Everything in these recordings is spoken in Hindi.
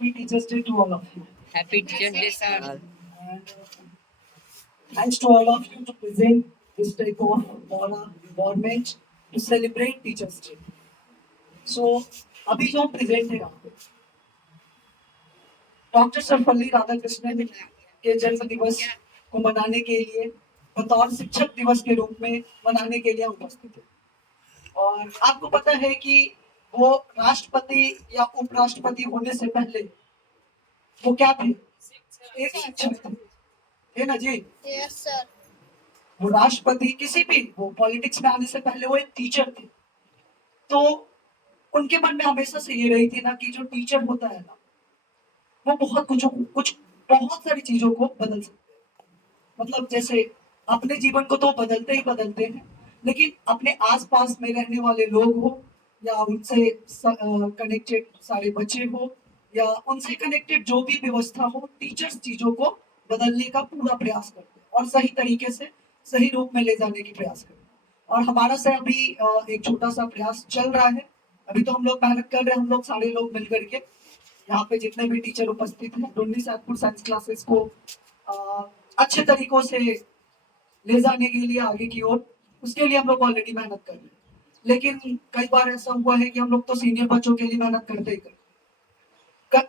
Happy Teachers Day to all of you. Happy Teachers Day, sir. And thanks to all of you to present this type of aura, environment to celebrate Teachers Day. So, अभी जो प्रेजेंट है यहाँ पे डॉक्टर सर्वपल्ली राधाकृष्णन के जन्म दिवस को मनाने के लिए बतौर शिक्षक दिवस के रूप में मनाने के लिए उपस्थित है। और आपको पता है कि वो राष्ट्रपति या उपराष्ट्रपति होने से पहले वो क्या थे? एक शिक्षक थे, है ना जी? Yes sir. वो राष्ट्रपति किसी भी वो पॉलिटिक्स में आने से पहले वो एक टीचर थे। तो उनके मन में हमेशा से ये रही थी ना कि जो टीचर होता है ना वो कुछ बहुत सारी चीजों को बदल सकते हैं। मतलब जैसे अपने जीवन को तो बदलते ही बदलते हैं, लेकिन अपने आसपास में रहने वाले लोग हो या उनसे कनेक्टेड सारे बच्चे हो या उनसे कनेक्टेड जो भी व्यवस्था हो, टीचर्स चीजों को बदलने का पूरा प्रयास करते हैं और सही तरीके से सही रूप में ले जाने की प्रयास करते हैं। और हमारा से अभी एक छोटा सा प्रयास चल रहा है। अभी तो हम लोग मेहनत कर रहे हैं, हम लोग सारे लोग मिलकर के यहाँ पे जितने भी टीचर उपस्थित हैं डोंडी सातपुर साइंस क्लासेस को अच्छे तरीकों से ले जाने के लिए आगे की ओर, उसके लिए हम लोग ऑलरेडी मेहनत कर रहे हैं। लेकिन कई बार ऐसा हुआ है कि हम लोग तो सीनियर बच्चों के लिए मेहनत करते ही करते,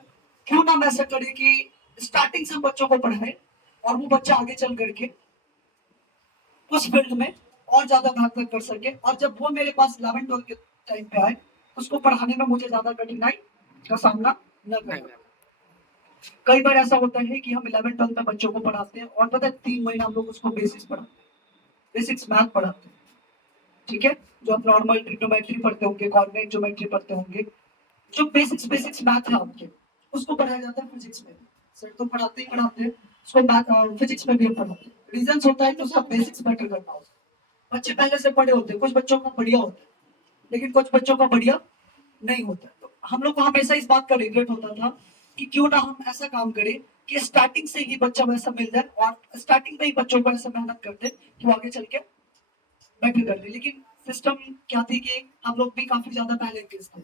क्यों ना हम ऐसा करें कि स्टार्टिंग से बच्चों को पढ़ाए और वो बच्चा आगे चल करके उस फील्ड में और ज्यादा मेहनत कर सके। और जब वो मेरे पास 11-12 के टाइम पे आए, उसको पढ़ाने में मुझे ज्यादा कठिनाई का सामना न करना। कई बार ऐसा होता है कि हम 11-12 में बच्चों को पढ़ाते हैं और पता है 3 महीना हम लोग उसको बेसिक्स पढ़ाते हैं, बेसिक्स मैथ पढ़ाते हैं, ठीक है? जो आप नॉर्मल ट्रिग्नोमेट्री पढ़ते होंगे, कोऑर्डिनेट ज्योमेट्री पढ़ते होंगे, जो बेसिक्स मैथ है आपके, उसको पढ़ाया जाता है फिजिक्स में। सर तो पढ़ाते ही पढ़ाते हैं, उसको मैथ फिजिक्स में भी हम पढ़ाते हैं। रीजंस होता है कि उसका बेसिक्स बेटर करना होता है। बच्चे पहले से पढ़े होते हैं, कुछ बच्चों का बढ़िया होता है, लेकिन कुछ बच्चों का बढ़िया नहीं होता। तो हम लोग को हमेशा इस बात का रिग्रेट होता था कि क्यों ना हम ऐसा काम करें कि स्टार्टिंग से ही बच्चा वैसा मिल जाए और स्टार्टिंग में ही बच्चों को ऐसा मेहनत करते कि वो आगे चल के बेटर कर ले। लेकिन सिस्टम क्या थी कि हम लोग भी काफी ज्यादा पहले केस थे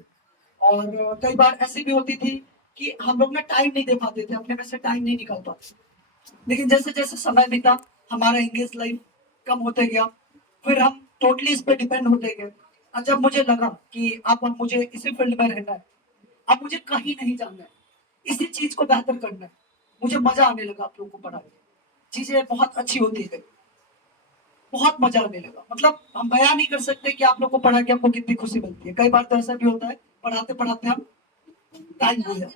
और कई बार ऐसी भी होती थी कि हम लोग ना टाइम नहीं दे पाते थे, अपने में से टाइम नहीं निकाल पाते। लेकिन जैसे जैसे समय बीता, हमारा एंगेज लाइफ कम होते गया, फिर हम टोटली इस पे डिपेंड होते गए। और जब मुझे लगा कि अब मुझे इसी फील्ड में रहना है, अब मुझे कहीं नहीं जाना है, इसी चीज को बेहतर करना है, मुझे मजा आने लगा आप लोगों को पढ़ा के, चीजें बहुत अच्छी होती गई, बहुत मजा आने लगा। मतलब हम बयान नहीं कर सकते कि आप लोग को पढ़ा के आपको कितनी खुशी मिलती है। कई बार तो ऐसा भी होता है पढ़ाते पढ़ाते हम टाइम भूल जाते,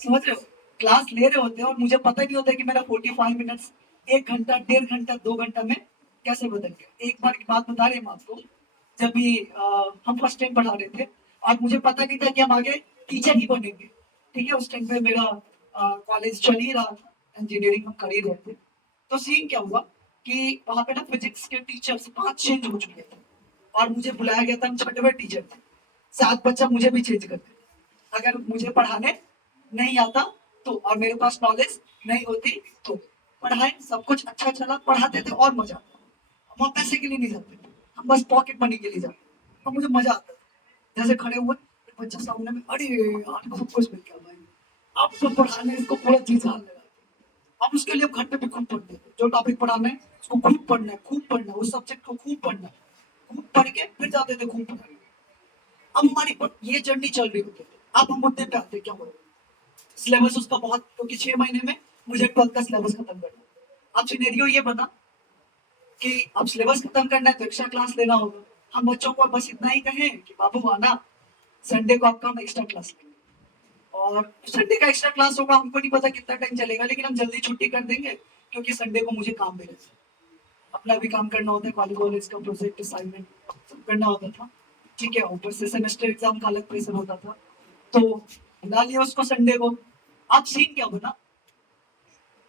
समझ रहे हो? क्लास ले रहे होते हैं और मुझे पता नहीं होता कि मेरा 45 मिनट्स, 1 घंटा, 1.5 घंटा, 2 घंटा में कैसे बदल गया। एक बार की बात बता रहे हैं हम आपको, जब भी हम फर्स्ट टाइम पढ़ा रहे थे और मुझे पता नहीं था कि हम आगे टीचर ही बनेंगे, ठीक है? उस टाइम पे मेरा कॉलेज चल ही रहा था, इंजीनियरिंग हम कर ही रहे थे। तो सीन क्या हुआ कि वहां पे ना फिजिक्स के टीचर्स 5 चेंज हो चुके थे और मुझे बुलाया गया था, हम 6वें टीचर थे। 7 बच्चा मुझे भी चेंज कर दिया। अगर मुझे पढ़ाने नहीं आता तो, और मेरे पास नॉलेज नहीं होती तो, पढ़ाए सब कुछ अच्छा चला, पढ़ाते थे और मजा आता। हम पैसे के लिए नहीं जाते थे, हम बस पॉकेट मनी के लिए जाते, और मुझे मजा आता था। जैसे खड़े हुए बच्चा सामने में, अरे यार खूब कुछ मिल गया भाई, अब तो पढ़ाने इसको पूरा जी जान लगा। अब उसके लिए घर पे भी खूब पढ़ते थे, जो टॉपिक पढ़ाना है उसको खूब पढ़ना है, खूब पढ़ना है, उस सब्जेक्ट को खूब पढ़ना है, खूब पढ़ के फिर जाते थे खूब पढ़ाने। अब हमारी ये जर्नी चल रही होती थी। अब हम मुद्दे पे आते क्या हो, सिलेबस उसका बहुत, क्योंकि 6 महीने में मुझे 12 का सिलेबस खत्म करना। अब सिनेरियो ये बना कि अब सिलेबस खत्म करना है तो एक्स्ट्रा क्लास लेना होगा। हम बच्चों को बस इतना ही कहें कि बाबू आना, संडे को आपका हम एक्स्ट्रा क्लास लेंगे, और संडे का एक्स्ट्रा क्लास होगा, हमको नहीं पता कितना टाइम चलेगा, लेकिन हम जल्दी छुट्टी कर देंगे क्योंकि संडे को मुझे काम मिले, अपना भी काम करना होता है, कॉलेज का प्रोजेक्ट असाइनमेंट सब करना होता था, ठीक है? ऊपर से सेमेस्टर एग्जाम का अलग प्रेशर होता था, तो बुला लिया उसको संडे को। अब सीन क्या बना,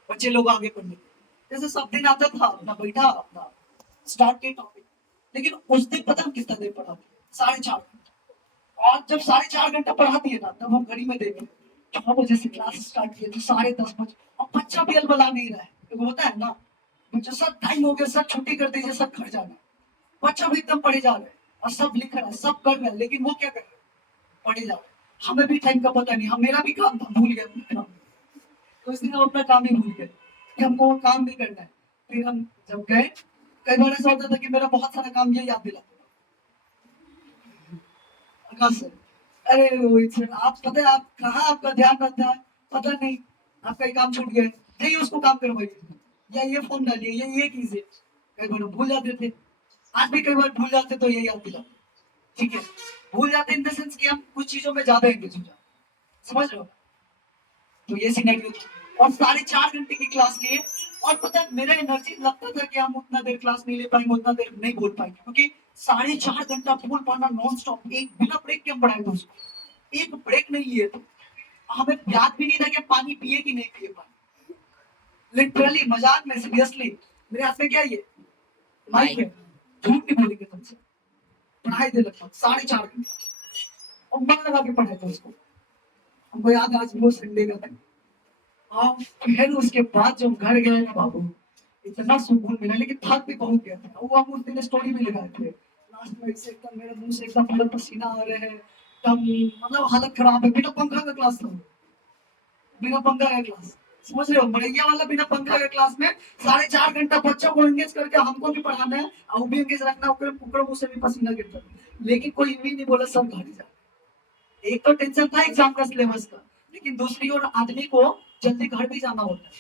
बच्चे लोग आगे पढ़ने लगे। जैसे सब दिन आता था, अपना बैठा, अपना स्टार्ट के टॉपिक, लेकिन उस दिन पता हम कितना देर पढ़ाते? 4.5 घंटा। और जब 4.5 घंटा पढ़ा दिए ना, तब हम घड़ी में देखे 6 बजे से क्लास स्टार्ट किए तो 10:30 बजे, अब बच्चा भी अलबला नहीं रहा है। एक होता है ना, बच्चा सर टाइम हो गया, सर छुट्टी कर दीजिए, सब घर जाना। बच्चा भी एकदम पढ़े जा रहा है और सब लिख रहा है, सब कर रहा है, लेकिन वो क्या कर रहा है? पढ़े जा रहा है। हमें भी टाइम का पता नहीं, हम मेरा भी काम था, भूल गए अपना काम। तो इसलिए हम अपना काम ही भूल गए कि हमको वो काम भी करना है। फिर हम जब गए, कई बार ऐसा होता था कि मेरा बहुत सारा काम ये याद दिलाता था, आकाश सर, अरे रोहित सर, आप पता है आप कहाँ आपका ध्यान रहता है, पता नहीं, आपका ये काम छूट गया है, नहीं उसको काम करवाइए, या ये फॉर्म डालिए, या ये कीजिए। कई बार हम भूल जाते थे, आज भी कई बार भूल जाते तो ये याद दिलाते। ठीक है, भूल जाते इन द सेंस कि हम कुछ चीजों में ज्यादा एंगेज हो जाते, समझ रहे हो? तो ये सिनेरियो था, और 4.5 घंटे की क्लास लिए, और पता है मेरा एनर्जी लगता था कि हम उतना देर क्लास नहीं ले पाएंगे, उतना देर नहीं बोल पाएंगे, क्योंकि 4.5 घंटा बोल पाना नॉन स्टॉप, एक बिना ब्रेक के हम पढ़ाए थे उसको, एक ब्रेक नहीं लिए थे। हमें याद भी नहीं था कि पानी पिए कि नहीं पिए पानी, लिटरली मजाक में सीरियसली। मेरे हाथ में क्या है, ये माइक है, झूठ नहीं बोलेंगे तुमसे, पढ़ाई थे लगभग 4.5 घंटा, और मन लगा के पढ़ाए थे उसको। हमको याद है, आज वो संडे का था। हाँ, फिर उसके बाद जब घर गए ना बाबू, इतना सुकून मिला, लेकिन थक भी बहुत गया था। वो हम उस दिन स्टोरी भी लगाए थे, लास्ट में ऐसे एकदम मेरे मुंह से एकदम पूरा पसीना आ रहे हैं, एकदम मतलब हालत खराब है। बिना पंखा का क्लास था वो, बिना पंखा का क्लास, समझ रहे हो? मरैया वाला बिना पंखा का क्लास में 4.5 घंटा बच्चों को एंगेज करके हमको भी पढ़ाना है, और वो भी एंगेज रखना है, ऊपर मुंह से भी पसीना गिरता है, लेकिन कोई भी नहीं बोला, सब घर जा। एक तो टेंशन था एग्जाम का, सिलेबस का, लेकिन दूसरी ओर आदमी को जल्दी घर भी जाना होता है,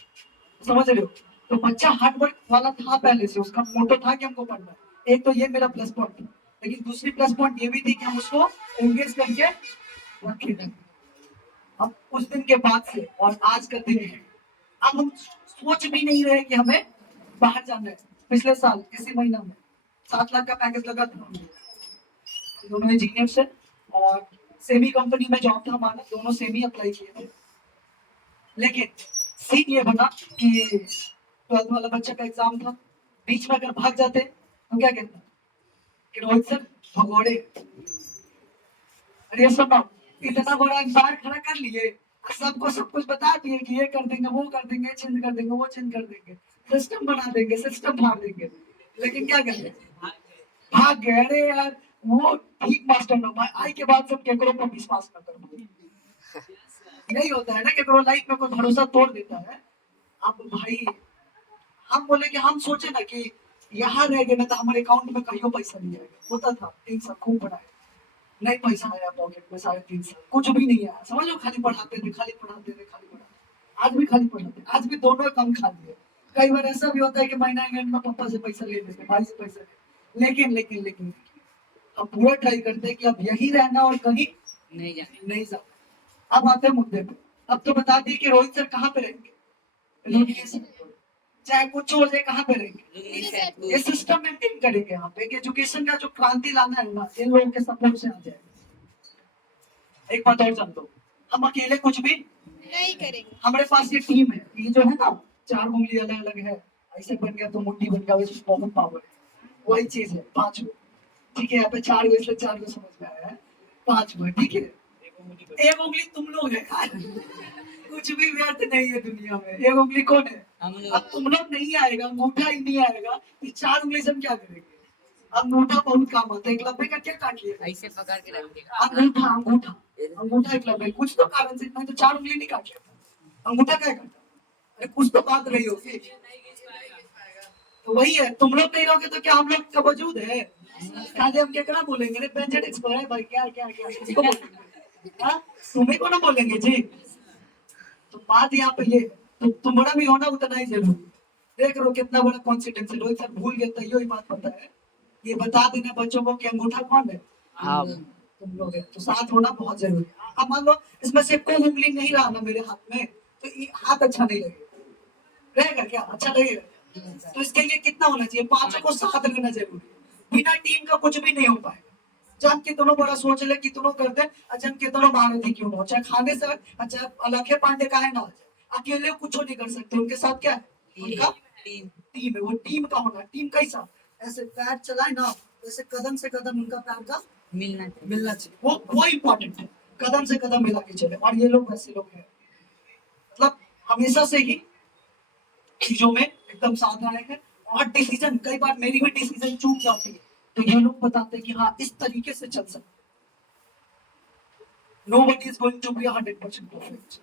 समझ रहे हो? तो बच्चा हार्ड वर्क वाला था पहले से, उसका मोटो था कि हमको पढ़ना है। एक तो ये मेरा प्लस पॉइंट था, लेकिन दूसरी प्लस पॉइंट ये भी थी कि हम उसको एंगेज करके रखे थे। अब उस दिन के बाद से और आज का दिन है, अब हम सोच भी नहीं रहे कि हमें बाहर जाना है। पिछले साल इसी महीना में 7 लाख का पैकेज लगा था, दोनों इंजीनियर से, और सेमी कंपनी में जॉब था हमारा, दोनों सेमी अप्लाई किए थे। लेकिन सीन ये बना कि 12th वाला बच्चा का एग्जाम था, बीच में अगर भाग जाते तो क्या कहता कि रोहित सर भगोड़े, अरे सुनो, इतना बड़ा एम्पायर खड़ा कर लिए, सबको सब कुछ बता दिए कि ये कर देंगे, वो कर देंगे, चेंज कर देंगे, वो चेंज कर देंगे, सिस्टम बना देंगे, सिस्टम फाड़ देंगे, लेकिन क्या कर रहे, भाग गए। अरे यार, वो ठीक मास्टर लोग आई के बाद सब केकरो पर विश्वास न करो, यही होता है ना, केकरो लाइफ में कोई भरोसा तोड़ देता है। अब भाई हम बोले कि हम सोचे ना कि यहाँ रह गए ना तो हमारे अकाउंट में कहीं पैसा नहीं आएगा, होता था 3 साल खूब पढ़ाए, नहीं पैसा आया पॉकेट में, 3.5 साल कुछ भी नहीं आया, समझ लो, खाली पढ़ाते थे, खाली पढ़ाते थे, खाली पढ़ाते, आज भी खाली पढ़ाते, आज भी दोनों कम खा लिए। कई बार ऐसा भी होता है कि महीना एंड में पापा से पैसा ले लेते, भाई से पैसा ले, लेकिन अब पूरा ट्राई करते हैं कि अब यही रहना और कहीं नहीं जाना। अब आते हैं मुद्दे पे, अब तो बता दिए कि रोहित सर कहाँ पे रहेंगे, चाहे कुछ हो जाए, कहाँ पे रहेंगे, ये सिस्टम मेंटेन करेंगे यहाँ पे, एजुकेशन का जो क्रांति लाना है ना, इन लोगों के सपोर्ट से आ जाए। एक बात और जान दो, हम अकेले कुछ भी नहीं करेंगे, हमारे पास ये टीम है, ये जो है ना, 4 उंगली अलग अलग है, ऐसे बन गया तो मुट्ठी बन गया, इसमें बहुत पावर है, वही चीज है 5 गो, ठीक है, यहाँ पे 4 गो, इसलिए 4 गो समझ में आया है, 5 गो, ठीक है, एक उंगली तुम लोग है यार, कुछ भी व्यर्थ नहीं है दुनिया में, एक उंगली कौन है, अब तुम लोग नहीं आएगा, अंगूठा ही नहीं आएगा, ये 4 उंगली से हम क्या करेंगे? अंगूठा बहुत काम आता है, एक लब्बे का क्या काट लिया, ऐसे पकड़ के रख देगा, अंगूठा अंगूठा अंगूठा एक लब्बे, कुछ तो कारण से मैं तो 4 उंगली नहीं काट लिया, अंगूठा क्या काटा, अरे कुछ तो बात रही होगी। तो वही है, तुम लोग नहीं रहोगे तो क्या हम लोग का वजूद है, खाली हम क्या बोलेंगे, अरे पेंजेटिक्स को है भाई, क्या क्या क्या किसको बोलेंगे, हाँ? तुम्हें को ना बोलेंगे जी। तो बात यहाँ पे ये, तो तुम्हारा भी होना उतना ही जरूरी है। देख लो कितना बड़ा कॉन्सिडेंस है, रोहित सर भूल गए तो यही बात पता है, ये बता देना बच्चों को कि अंगूठा कौन है, हाँ तुम लोग है, तो साथ होना बहुत जरूरी है। अब मान लो इसमें से कोई उंगली नहीं रहा ना मेरे हाथ में, तो ये हाथ अच्छा नहीं लगेगा, रहेगा क्या, अच्छा लगेगा? तो इसके लिए कितना होना चाहिए, 5 को साथ रखना जरूरी है, बिना टीम का कुछ भी नहीं हो पाएगा। जब कितनों बड़ा सोच ले, कितनों कर दे, अच्छा कितनों महारथी क्यों ना हो, चाहे खाने से, अच्छा अलखे पांडे का है ना, अकेले कुछ नहीं कर सकते, उनके साथ क्या है, उनका टीम है, वो टीम का होना, टीम कैसा, ऐसे पैर चलाए ना, ऐसे कदम से कदम उनका पैर का मिलना चाहिए, वो इम्पोर्टेंट है, कदम से कदम मिला के चले, और ये लोग वैसे लोग हैं, मतलब हमेशा से ही चीजों में एकदम साथ आए हैं, और डिसीजन कई बार मेरी भी डिसीजन चूक जाती है, तो ये लोग बताते हैं कि हाँ इस तरीके से चल सकते, Nobody is going to be 100% perfect.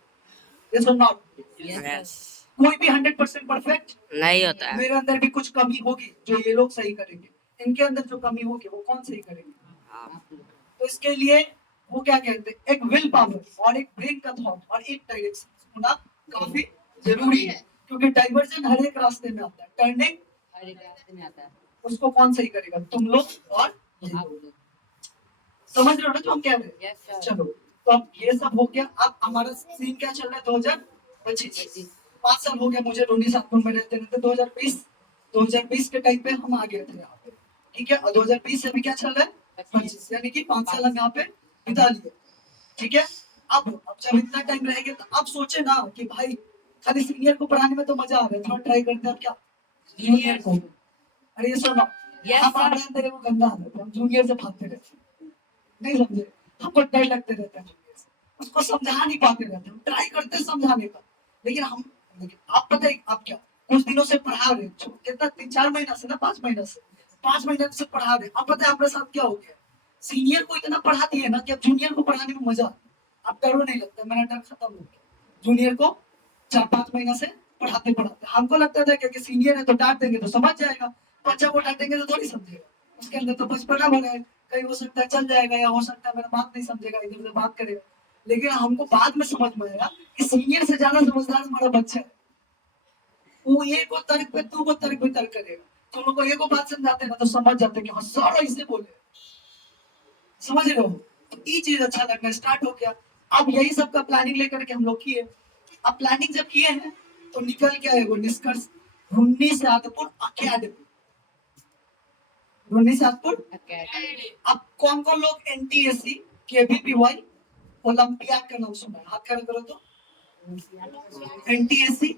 Yes or not? Yes. कोई भी 100% परफेक्ट नहीं होता है। मेरे अंदर भी कुछ कमी होगी जो ये लोग सही करेंगे, इनके अंदर जो कमी होगी वो कौन सही करेंगे? आप तो इसके लिए वो क्या कहते हैं, एक विल पावर और एक ब्रेन का थॉट और एक डायरेक्शन होना काफी जरूरी है, क्योंकि डाइवर्जन हर एक रास्ते में आता है, टर्निंग हर एक रास्ते में आता है। उसको कौन सही करेगा? तुम लोग और ये आप लोग। समझ रहे हो ना जो हम कह रहे हैं? Yes sir. चलो, तो अब ये सब हो गया। अब हमारा सीन क्या चल रहा है? 2025, 5 साल हो गया मुझे रोनी सातपुर में रहते रहते। 2020 के टाइम पे हम आ गए थे यहाँ पे, ठीक है। और 2020 से अभी क्या चल रहा है? 25, यानी कि 5 साल हम यहाँ पे बिता लिए, ठीक है। अब जब इतना टाइम रह गया तो अब सोचे ना कि भाई खाली सीनियर को पढ़ाने में तो मजा आ रहा है, थोड़ा ट्राई करते हैं अब क्या जूनियर को। अरे ये सुनो, Yes, हम sir. आ रहे हैं तेरे को गंदा आदत है, हम जूनियर से भागते रहते हैं, नहीं समझे? हमको डर लगते रहता है junior से। उसको समझा नहीं पाते रहते, हम ट्राई करते हैं समझाने का, लेकिन आप पता है आप क्या, कुछ दिनों से पढ़ा रहे हैं, कितना 3-4 महीना से ना, 5 महीना से, 5 महीने से पढ़ा रहे हैं। अब पता है आपके साथ क्या हो गया? सीनियर को इतना पढ़ाती है ना कि अब जूनियर को पढ़ाने में मजा आता है। अब डरो नहीं लगता, मेरा डर खत्म हो गया। जूनियर को 4-5 महीना से पढ़ाते पढ़ाते हमको लगता था कि सीनियर है तो डांट देंगे तो समझ जाएगा, बच्चा को डांटेंगे तो थोड़ी समझेगा, उसके अंदर तो बचपना भरा है, कहीं हो सकता है चल जाएगा, या हो सकता है मेरा बात नहीं समझेगा, इधर उधर बात करेगा। लेकिन हमको बाद में समझ में आया कि सीनियर से ज्यादा समझदार हमारा बच्चा है। वो एक को तर्क पे दो को तर्क पे तर्क करेगा, तुम लोग को एक को बात समझाते ना तो समझ जाते कि हाँ सारा इसे बोले, समझ रहे हो? तो ये चीज अच्छा लगना स्टार्ट हो गया। अब यही सब का प्लानिंग लेकर के हम लोग किए। अब प्लानिंग जब किए हैं तो निकल के आए वो निष्कर्ष, रुन्नी सातपुर अकेडमी, रुन्नी सातपुर। अकेडमी। अब कौन कौन लोग एनटीएससी, केवीपीवाई, ओलंपियाड का नाम सुना है? हाथ खड़ा करो तो। एनटीएससी,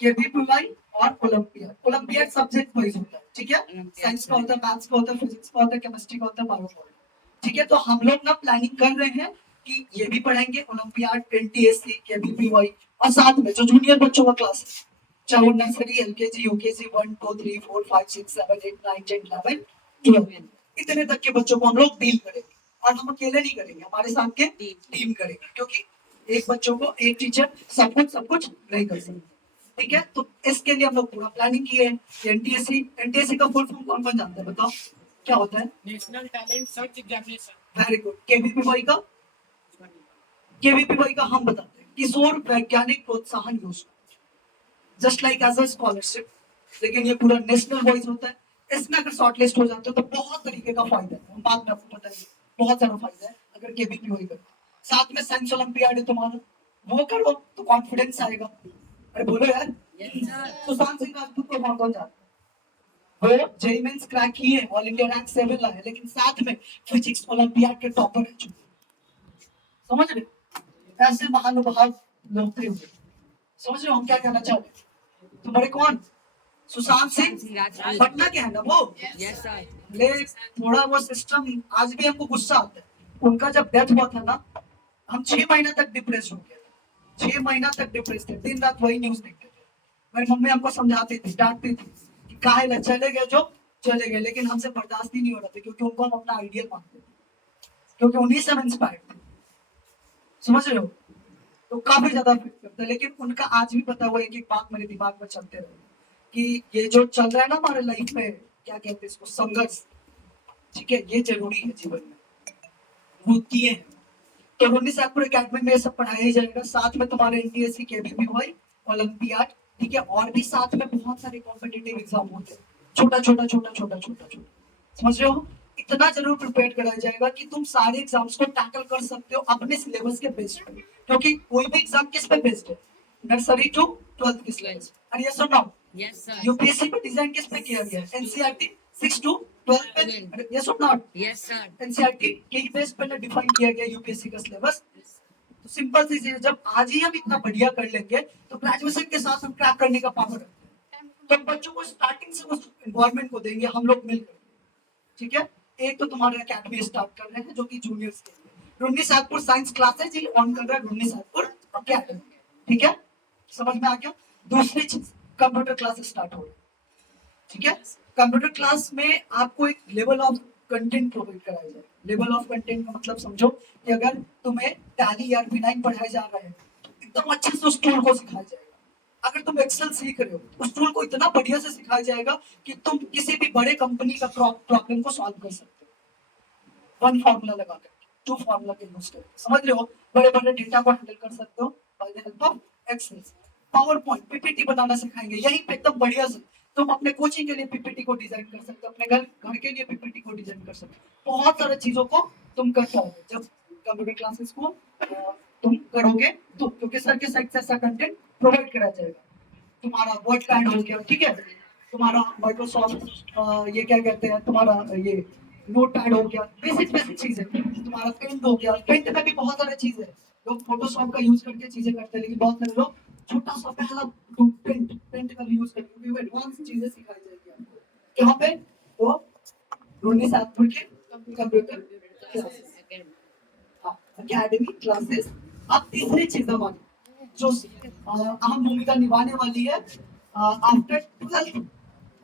केवीपीवाई और ओलंपियाड। ओलंपियाड सब्जेक्ट वाइज होता है, ठीक है। साइंस का होता है, मैथ्स का होता है, फिजिक्स का होता है, केमिस्ट्री का होता है, बायो का होता है, ठीक है। तो हम लोग ना प्लानिंग कर रहे हैं कि ये भी पढ़ेंगे, ओलंपियाड, एनटीएससी, केवीपीवाई, और साथ में जो जूनियर बच्चों का क्लास है, चाहे वो नर्सरी, एलकेजी, यूकेजी 1 2 3 4 5 6 7 8 9 10 11 12, इतने तक के बच्चों को हम लोग डील करेंगे। और हम अकेले नहीं करेंगे, हमारे साथ के टीम करेंगे, क्योंकि एक बच्चों को एक टीचर सब कुछ नहीं कर सकते, ठीक है। तो इसके लिए हम लोग पूरा प्लानिंग किए हैं। एनटीएससी का फुल फॉर्म कौन कौन जानता है? बताओ क्या होता है? National talent search examination. Very good. KVPY का हम बताते हैं, Kishore Vaigyanik Protsahan Yojana, just like as a scholarship, लेकिन ये पूरा नेशनल वाइज होता है। इसमें अगर शॉर्ट लिस्ट हो जाते हो तो बहुत तरीके का फायदा है, बाद में आपको बताएंगे, बहुत सारा फायदा है अगर केवीपीवाई करो। साथ में साइंस ओलंपियाड है तुम्हारा, वो करो तो कॉन्फिडेंस आएगा। अरे बोलो यार। सुशांत सिंह राजपूत को कौन कौन जानता है? वो जेईई मेंस क्रैक किए, ऑल इंडिया रैंक 7 लाए, लेकिन साथ में फिजिक्स ओलंपियाड के टॉपर है जो। समझ रहे हो? ऐसे महानुभाव लोग थे। समझ रहे हो हम क्या कहना चाहते हैं? तुम्हारे कौन? सुशांत सिंह राजपूत। पटना के है ना वो? Yes sir. ले थोड़ा वो सिस्टम आज भी हमको गुस्सा आता है। उनका जब डेथ हुआ था ना, हम 6 महीना तक डिप्रेस हो गए थे, 6 महीना तक डिप्रेस थे, दिन रात वही न्यूज देखते थे। मेरी मम्मी हमको समझाती थी, डांटती थी कि काहे ना चले गए जो चले गए, लेकिन हमसे बर्दाश्त ही नहीं हो रहा था, क्योंकि उनको हम अपना आइडियल मानते थे, क्योंकि उन्हीं से हम इंस्पायर्ड थे। समझ रहे हो? तो काफी ज्यादा इफेक्ट करता है। लेकिन उनका आज भी पता हुआ है कि एक बात मेरे दिमाग में चलते रहे कि ये जो चल रहा है ना हमारे लाइफ में, क्या कहते हैं इसको, संघर्ष, ठीक है, ये जरूरी है जीवन में, वो किए हैं। तो रुन्नी सातपुर एकेडमी में ये सब पढ़ाया ही जाएगा, साथ में तुम्हारे एनटीएससी, केवीपीवाई, ओलंपियाड, ठीक है। और भी साथ में बहुत सारे कॉम्पिटिटिव एग्जाम होते हैं, छोटा छोटा, समझ रहे हो? इतना जरूर प्रिपेयर कराया जाएगा कि तुम सारे एग्जाम्स को टैकल कर सकते हो अपने सिलेबस के बेस पे, क्योंकि कोई भी एग्जाम किस पे बेस्ड है? नर्सरी टू 12th के सिलेबस। और ये सुनो, यस सर। यूपीएससी पे डिजाइन किस पे किया गया है? एनसीईआरटी 6 टू 12 पे। ये सुन नॉट, यस सर। एनसीईआरटी के बेस पे डिफाइन किया गया यूपीएससी का सिलेबस। तो सिंपल सी चीज है, जब आज ही हम इतना बढ़िया कर लेंगे तो ग्रेजुएशन के साथ हम क्रैक करने का पावर रखते हैं। तो बच्चों को स्टार्टिंग से उस एनवायरनमेंट को देंगे हम लोग मिलकर, ठीक है। एक तो तुम्हारे एकेडमी स्टार्ट कर रहे हैं जो कि जूनियर्स के लिए, Runni Satpur science classes he on कर रहा है रुन्नी सातपुर अकेडमी, ठीक है। समझ में आ गया? दूसरी चीज, कंप्यूटर क्लासेस स्टार्ट हो रही है, ठीक है। कंप्यूटर क्लास में आपको एक लेवल ऑफ कंटेंट प्रोवाइड कराया जाए। लेवल ऑफ कंटेंट का मतलब समझो कि अगर तुम्हें टैली या V9 पढ़ाया जा रहा है तो एकदम अच्छे से उस टूल को सिखाया जाएगा। अगर तुम एक्सेल सीख रहे हो उस टूल को इतना बढ़िया से सिखाया जाएगा कि तुम किसी भी बड़े कंपनी का प्रॉब्लम को सॉल्व कर सकते हो वन फॉर्मूला लगा करके, टू फॉर्मूला के यूज करके, समझ रहे हो। बड़े बड़े डेटा को हैंडल कर सकते हो by the help of Excel. PowerPoint PPT बनाना सिखाएंगे यहीं पे एकदम बढ़िया से। तुम अपने कोचिंग के लिए पीपीटी को डिजाइन कर सकते हो, अपने घर के लिए पीपीटी को डिजाइन कर सकते हो। बहुत सारी चीजों को तुम कर पाओगे जब कंप्यूटर क्लासेस को तुम करोगे तो, क्योंकि सर के साइड से ऐसा कंटेंट प्रोवाइड करा जाएगा। तुम्हारा वर्ड पैड हो गया, ठीक है, तुम्हारा माइक्रोसॉफ्ट ये क्या कहते हैं, तुम्हारा ये नोट पैड हो गया, बेसिक बेसिक चीजें, तुम्हारा पेंट हो गया। पेंट में भी बहुत सारी चीजें हैं, लोग फोटोशॉप का यूज करके चीजें करते हैं, लेकिन बहुत सारे लोग छोटा सा पहला पेंट पेंट का भी यूज करके, क्योंकि वो एडवांस चीजें सिखाई जाएगी आपको। यहाँ पे वो रूनी सातपुर के कंप्यूटर क्लासेस, अकेडमी क्लासेस। अब तीसरी चीज हमारी जो अहम भूमिका निभाने वाली है आफ्टर 12th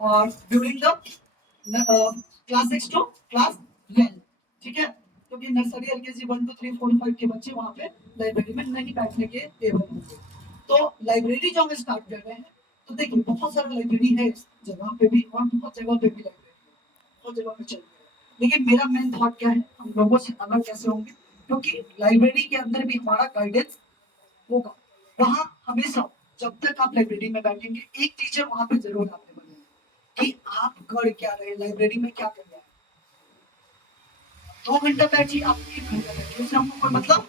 और during the class 6 to class 12, ठीक है, क्योंकि नर्सरी एलकेजी 1 2 3 4 5 के बच्चे वहां पे लाइब्रेरी में नहीं बैठने के एबल होंगे। तो लाइब्रेरी जो हम स्टार्ट कर रहे हैं, तो देखिए बहुत सारी लाइब्रेरी है इस जगह पे भी और बहुत जगह पे भी लाइब्रेरी बहुत जगह पे चल रही है। लेकिन मेरा मेन थॉट क्या है, हम लोगों से अलग कैसे होंगे, क्योंकि लाइब्रेरी के अंदर भी हमारा गाइडेंस होगा। वहां हमेशा जब तक आप लाइब्रेरी में बैठेंगे एक टीचर वहां पे जरूर आपने बनेगा कि आप कर क्या रहे हैं, लाइब्रेरी में क्या कर रहे हैं। 2 घंटा बैठिए, आप 1 घंटा बैठिए, उससे हमको कोई मतलब,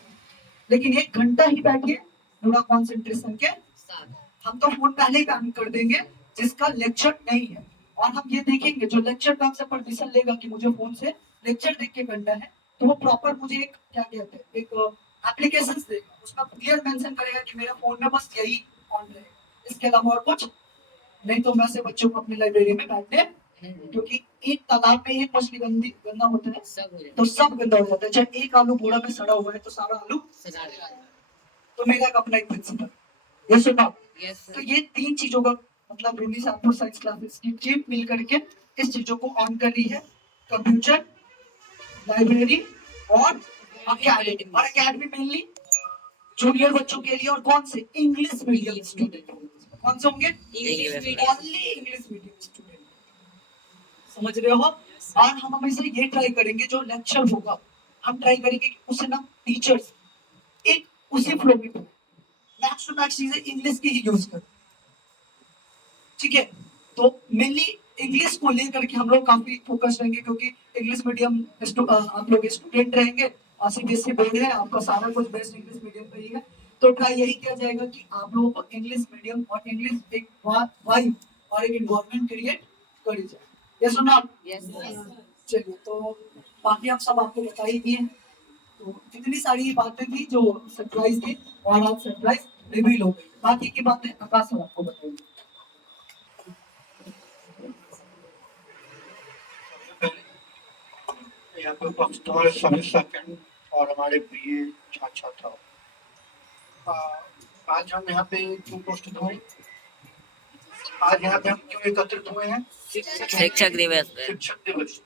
लेकिन 1 घंटा ही बैठिए पूरा कॉन्सेंट्रेशन के साथ। हम तो फोन पहले ही बैन कर देंगे जिसका लेक्चर नहीं है, और हम ये देखेंगे जो लेक्चर का हमसे परमिशन लेगा कि मुझे फोन से लेक्चर देख के करना है, तो वो प्रॉपर मुझे एक क्या कहते हैं एक एप्लीकेशन देगा, उसमें क्लियर मेंशन करेगा कि मेरे फोन में बस यही ऑन रहे, इसके अलावा और कुछ नहीं। तो मैं से बच्चों को अपनी लाइब्रेरी में बैठने, क्योंकि एक तालाब में एक मछली गंदा होता है तो सब गंदा हो जाता है। चाहे एक आलू बोरा में सड़ा हुआ है तो सारा आलू, तो मेरा एक अपना एक प्रिंसिपल, यस और नो। तो ये 3 चीजों का मतलब रूनी सातपुर साइंस क्लासेस की टीम मिल करके इस चीजों को ऑन कर रही है, कंप्यूटर, लाइब्रेरी और अकेडमी। और अकेडमी मेनली जूनियर बच्चों के लिए, और कौन से, इंग्लिश मीडियम स्टूडेंट। कौन से होंगे, ओनली इंग्लिश मीडियम स्टूडेंट, समझ रहे हो। और हम हमेशा ये ट्राई करेंगे जो लेक्चर होगा, हम ट्राई करेंगे कि उसे ना टीचर्स एक उसी फ्लो में मैक्स टू मैक्स चीजें इंग्लिश की ही यूज कर, ठीक है। तो मेनली इंग्लिश को लेकर के हम लोग काफी फोकस रहेंगे, क्योंकि इंग्लिश मीडियम आप लोग स्टूडेंट रहेंगे और सीबीएसई बोर्ड है, आपका सारा कुछ बेस्ट इंग्लिश मीडियम पे ही है। तो ट्राई यही किया जाएगा कि आप लोगों को इंग्लिश मीडियम और इंग्लिश एक वाइब और एक इन्वायरमेंट क्रिएट करी जाए, यस और नॉट। चलिए, तो बाकी आप सब आपको बता ही दिए। तो इतनी सारी बातें थी जो सरप्राइज थी, और आप सरप्राइज रिवील हो गई। बाकी की बातें आकाश सर आपको बताएंगे। यहाँ पे उपस्थित हमारे सभी सेकंड और हमारे प्रिय छात्र छात्राओं, आज हम यहाँ पे क्यों उपस्थित हुए, आज यहाँ पे हम क्यों एकत्रित हुए हैं, शिक्षक दिवस पे। शिक्षक दिवस।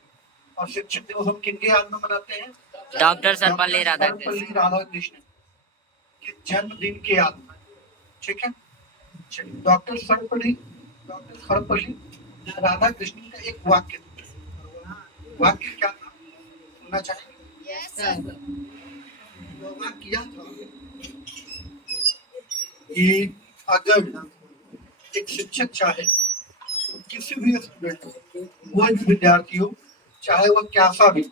और शिक्षक दिवस हम किनके याद में मनाते हैं, डॉक्टर सर्वपल्ली राधाकृष्णन के जन्मदिन के याद में, ठीक है। डॉक्टर सर्वपल्ली राधाकृष्णन का एक वाक्य क्या था, सुनना चाहिए। वो वाक्य यह था कि अगर एक शिक्षक चाहे किसी भी स्टूडेंट को, कोई भी विद्यार्थी हो, चाहे वह कैसा भी,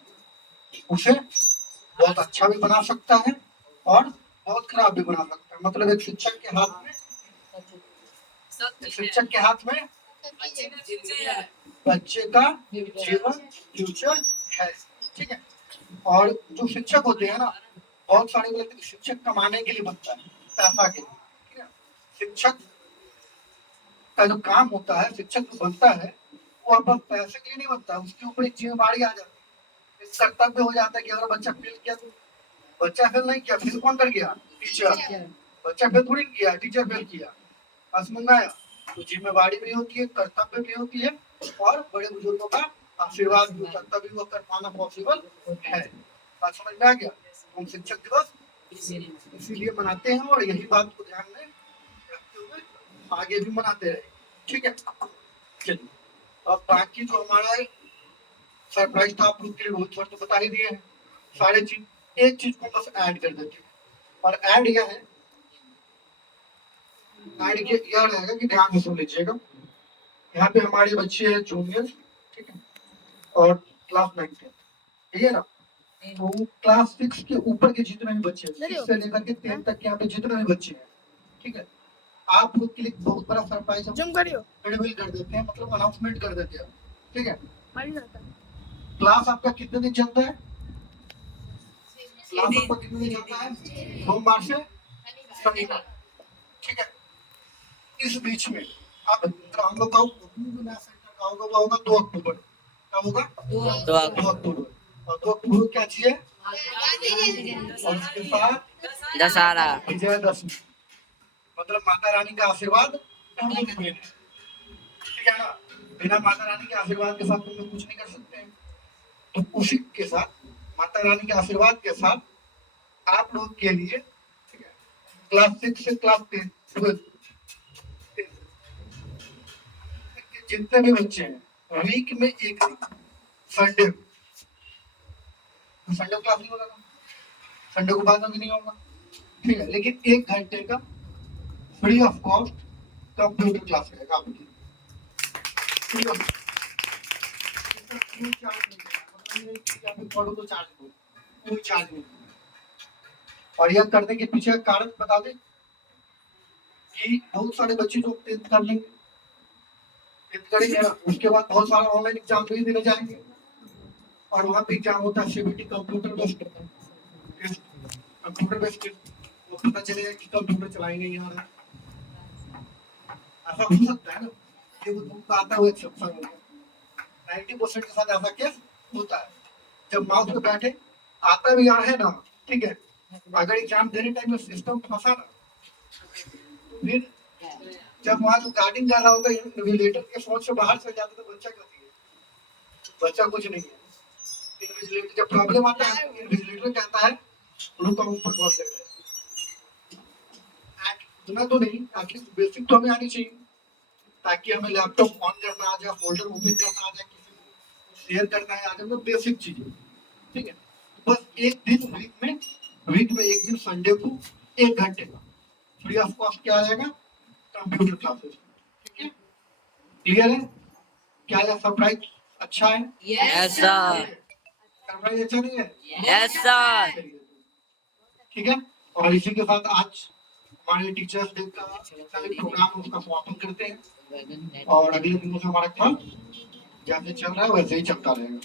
उसे बहुत अच्छा भी बना सकता है और बहुत खराब भी बना सकता है। मतलब एक शिक्षक के हाथ में बच्चे का जीवन फ्यूचर है, ठीक है। और जो शिक्षक होते हैं ना, बहुत सारे लोग लगते हैं शिक्षक कमाने के लिए बनता है, पैसा के लिए, ठीक है। शिक्षक का जो काम होता है, शिक्षक जो बनता है, वो अब पैसे के लिए नहीं बनता, उसके ऊपर एक जिम्मेदारी आ जाती है, एक कर्तव्य हो जाता है कि अगर बच्चा फेल किया तो, बच्चा फेल नहीं किया, फेल कौन कर गया, टीचर। बच्चा फेल थोड़ी किया, टीचर फेल किया, समझ में आया। तो जिम्मेदारी भी होती है, कर्तव्य भी होती है, और बड़े बुजुर्गों का आशीर्वाद भी होता है, तभी वो कर पाना पॉसिबल है। बात समझ में आ गया? हम शिक्षक दिवस इसीलिए मनाते हैं और यही बात को ध्यान में रखते हुए आगे भी मनाते रहे। ठीक है, चलिए अब बाकी जो हमारा सरप्राइज था आप लोग के लिए रोहित सर तो बता ही दिए हैं सारे चीज, एक चीज को बस ऐड कर देते हैं। और ऐड यह है, ऐड यह रहेगा कि ध्यान से सुन लीजिएगा। यहाँ पे हमारे बच्चे हैं जूनियर, ठीक है, और क्लास 9 ठीक है ना। तो क्लास 6 के ऊपर के जितने भी बच्चे हैं, 6 से लेकर के 10 तक के यहाँ पे जितने भी बच्चे हैं, ठीक है, आप लोग के लिए बहुत बड़ा सरप्राइज जम करियो रिवील कर देते हैं, मतलब अनाउंसमेंट कर देते हैं। ठीक है, मर जाता क्लास आपका कितने दिन चलता है? क्लास आपका कितने दिन चलता है? सोमवार से शनिवार। ठीक है, इस बीच में आप हम लोग का नया सेंटर का होगा, वो होगा 2 अक्टूबर। कब होगा? 2 अक्टूबर। और 2 अक्टूबर को क्या चाहिए? और उसके साथ दशहरा। विजयदशमी, मतलब माता रानी का आशीर्वाद हम लोग को लेना है। ठीक है ना, बिना माता रानी के आशीर्वाद के साथ हम लोग कुछ नहीं कर सकते हैं। तो उसी के साथ, माता रानी के आशीर्वाद के साथ आप लोग के लिए, ठीक है, क्लास 6 से क्लास 10 जितने भी बच्चे हैं, वीक में एक दिन संडे क्लास नहीं होगा ना, संडे को बाद में नहीं होगा, ठीक है, लेकिन 1 घंटे का free of cost computer class रहेगा आपकी। ठीक है, कोई चार्ज नहीं है, मतलब ये कि आप पढ़ो तो चार्ज दो, कोई चार्ज नहीं। और यह करने के पीछे का कारण बता दें कि बहुत सारे बच्चे जो 10th कर लेंगे, 10th करेंगे ना, उसके बाद बहुत सारा ऑनलाइन एग्जाम भी देने जाएंगे और वहाँ पे एग्जाम होता है CBT computer based test, computer based test. वो पता चलेगा कि कंप्यूटर चलाएंगे यहाँ, ऐसा हो सकता है ना, ये वो तुमको आता हुआ एक्सेप्शन होगा। 90% के साथ ऐसा केस होता है, जब माउस पे बैठे आता भी है ना, ठीक है, अगर एग्जाम देने टाइम में सिस्टम फंसा ना, फिर जब वहाँ जो गार्डिंग कर रहा होगा इन्विजिलेटर के फोन से बाहर चल जाता तो बच्चा करती है, बच्चा कुछ नहीं है। इन्विजिलेटर जब प्रॉब्लम आता है, इन्विजिलेटर कहता है रुको हम ऊपर कॉल कर रहे हैं। इतना तो नहीं, एटलीस्ट बेसिक तो हमें आनी चाहिए, ताकि हमें लैपटॉप ऑन करना आ जाए, फोल्डर ओपन करना आ जाए, किसी को शेयर करना है आ जाए, तो बेसिक चीजें। ठीक है, बस एक दिन वीक में एक दिन संडे को 1 घंटे का फ्री ऑफ कॉस्ट क्या आ जाएगा? Computer classes. ठीक है, क्लियर है? क्या यह सरप्राइज अच्छा है? Yes sir. सरप्राइज अच्छा नहीं है? Yes sir. ठीक है, और इसी के साथ आज हमारे टीचर्स डे का प्रोग्राम है उसका समापन करते हैं और अगले दिनों से हमारा काम जैसे चल रहा है वैसे ही चलता रहेगा।